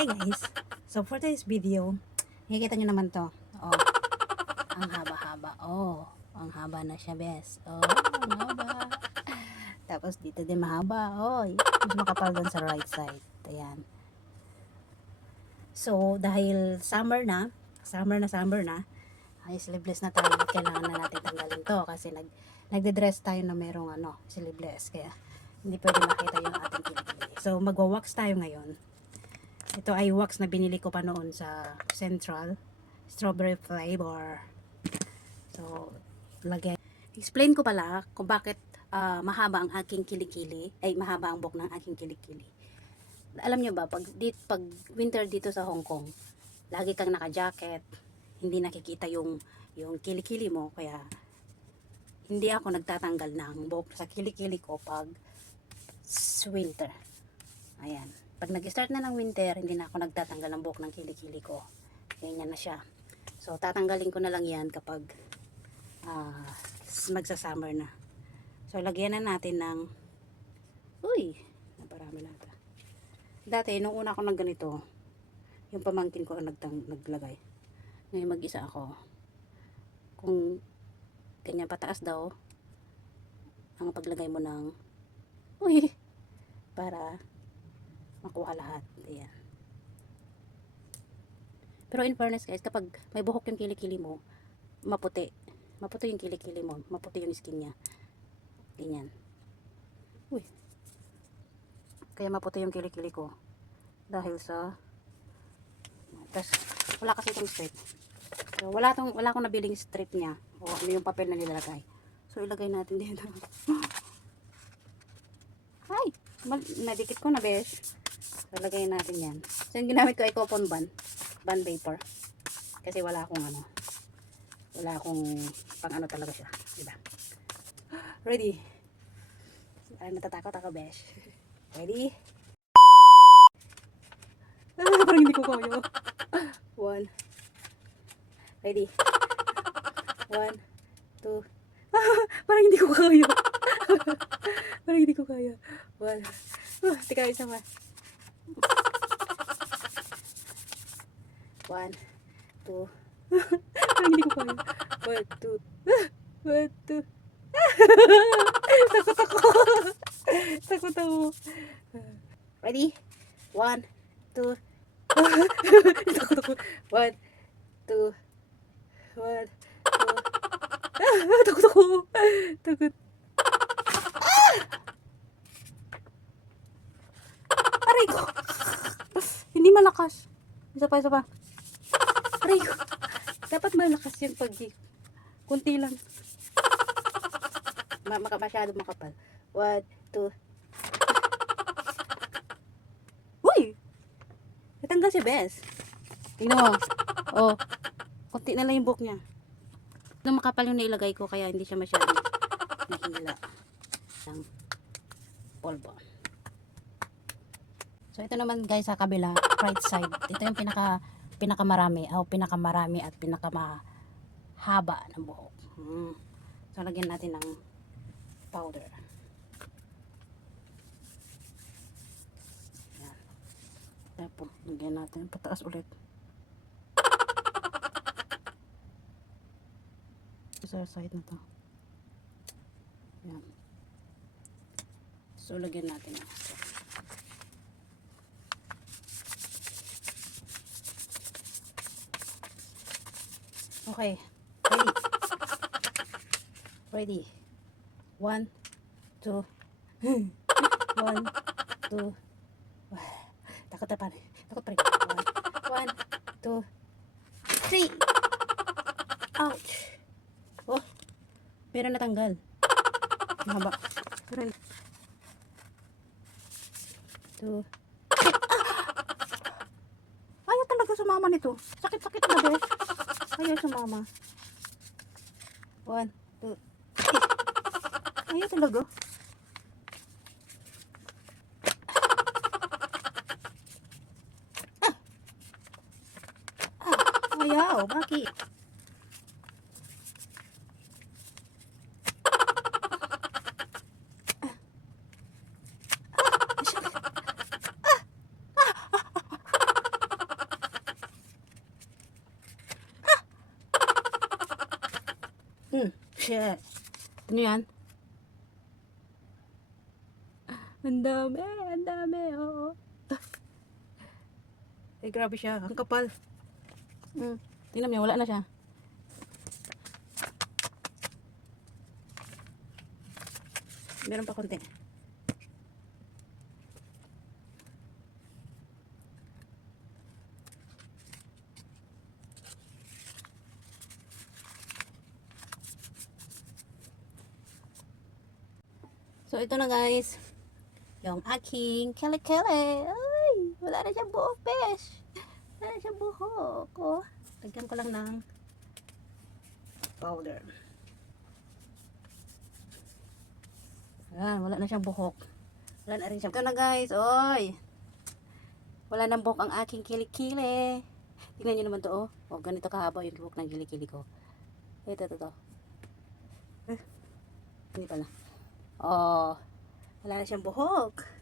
Hi guys! So for today's video, nakikita nyo naman to. Oh, ang haba-haba. Oh, ang haba na siya, bes. Oh, ang haba. Tapos dito din mahaba. Oh, mas makapal doon sa right side. Ayan. So, dahil summer na, ay sleeveless na tayo. Kailangan na natin tanggalin to kasi nagde-dress tayo na merong sleeveless. Kaya hindi pwede makita yung ating kilikili. So, magwa-wax tayo ngayon. Ito ay wax na binili ko pa noon sa Central. Strawberry flavor. So, lagay. Explain ko pala kung bakit mahaba ang aking kilikili. Ay, mahaba ang buhok ng aking kilikili. Alam nyo ba, pag winter dito sa Hong Kong, lagi kang naka-jacket, hindi nakikita yung kilikili mo. Kaya, hindi ako nagtatanggal ng buhok sa kilikili ko pag winter. Ayan. Pag nag-start na ng winter, hindi na ako nagtatanggal ng buhok ng kilikili ko. Ganyan na siya. So, tatanggalin ko na lang yan kapag magsa-summer na. So, lagyan na natin ng naparami na ito. Dati, nung una ako ng ganito, yung pamangkin ko ang naglagay. Ngayon mag-isa ako. Kung ganyan pataas daw, ang paglagay mo ng para makuha lahat. Ayan. Pero in fairness guys, kapag may buhok yung kilikili mo, maputi yung kilikili mo, maputi yung skin niya. Ganyan. Kaya maputi yung kilikili ko dahil sa wala kasi itong strip. So, wala akong nabiling strip niya o ano yung papel na nilalagay. So, ilagay natin dito. Ay! Nadikit ko na, besh. So, lagayin natin yan. So, yung ginamit ko ay coupon band paper. Kasi wala akong pang talaga siya. Diba? Ready? Natatakot ako, besh. Ready? Parang hindi ko kaya. 1. Ready? 1, 2. Parang hindi ko kaya. Parang hindi ko kaya. 1. Tika isa pa. 1, 2. Parang hindi ko kaya. 1, 2. 1, 2. Takot ako. Takot ako. Ready? 1, 2. Takot ako. 1, 2. 1, 2. Takot ako. Takot. Aray ko. Hindi malakas. Isa pa. Aray ko. Dapat malakas yung kunti lang. Masyado makapal. 1, 2. Uy! Natanggal si Bes. Tingnan mo. Oh. Kunti na lang yung buhok niya. Nung makapal yung nailagay ko, kaya hindi siya masyado nahila ng polvo. So, ito naman guys sa kabila, right side. Ito yung pinakamarami at pinakamahaba ng buhok. So, lagyan natin ng powder. Yan. Tapos, lagyan natin pataas ulit. Sa side na to. Yan. So, lagyan natin ng okay. Ready. 1, 2. 1, 2. Takot pa rin. 1, 2, 3. Ouch. Oh. Pero natanggal. Mahaba. Pero 2. Ayaw talaga sumama nito. Sakit-sakit na, besh. Ayaw sumama. 1, 2. Ayaw talaga. Ayaw. Bakit? shit. Ano yan? Ang dami, oo. Eh, grabe siya. Ang kapal. Tingnan niyo, wala na siya. Meron pa konti. So, ito na guys. Yung aking kele-kele. Ay, wala na siyang buhok, besh. Wala na siyang buhok. Oh, lagyan ko lang ng powder. Ayan, wala na siyang buhok. Wala na rin siyang... Ito na guys, oy. Wala nang buhok ang aking kilikili. Tingnan nyo naman to, oh. Oh, ganito kahaba yung buhok ng kilikili ko. Ito. Hindi pala. Oh, wala na siyang buhok.